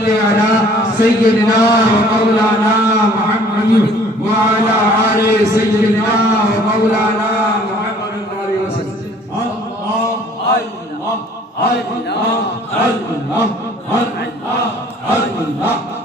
सल्लि अला सय्यिदिना व मौलाना मुहम्मद व अला आलि सय्यिदिना व मौलाना मुहम्मद अलैहि वसल्लम। अल्लाह अल्लाह अल्लाह अल्लाह अल्लाह अल्लाह अल्लाह अल्लाह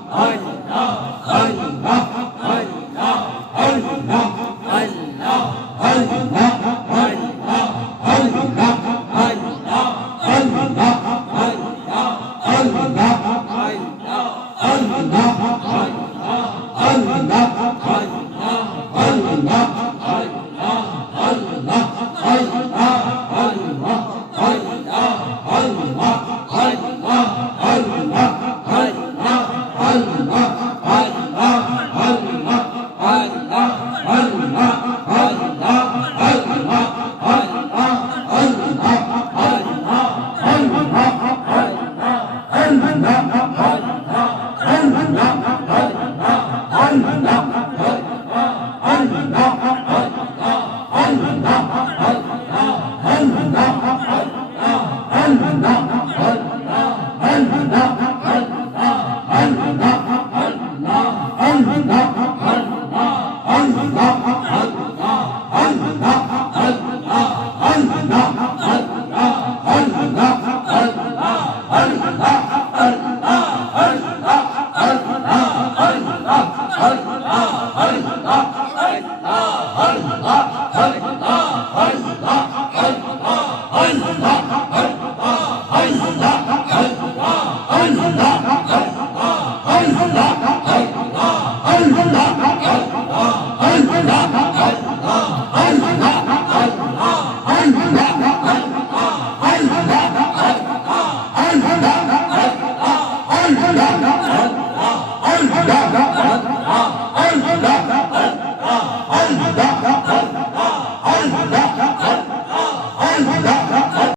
Allah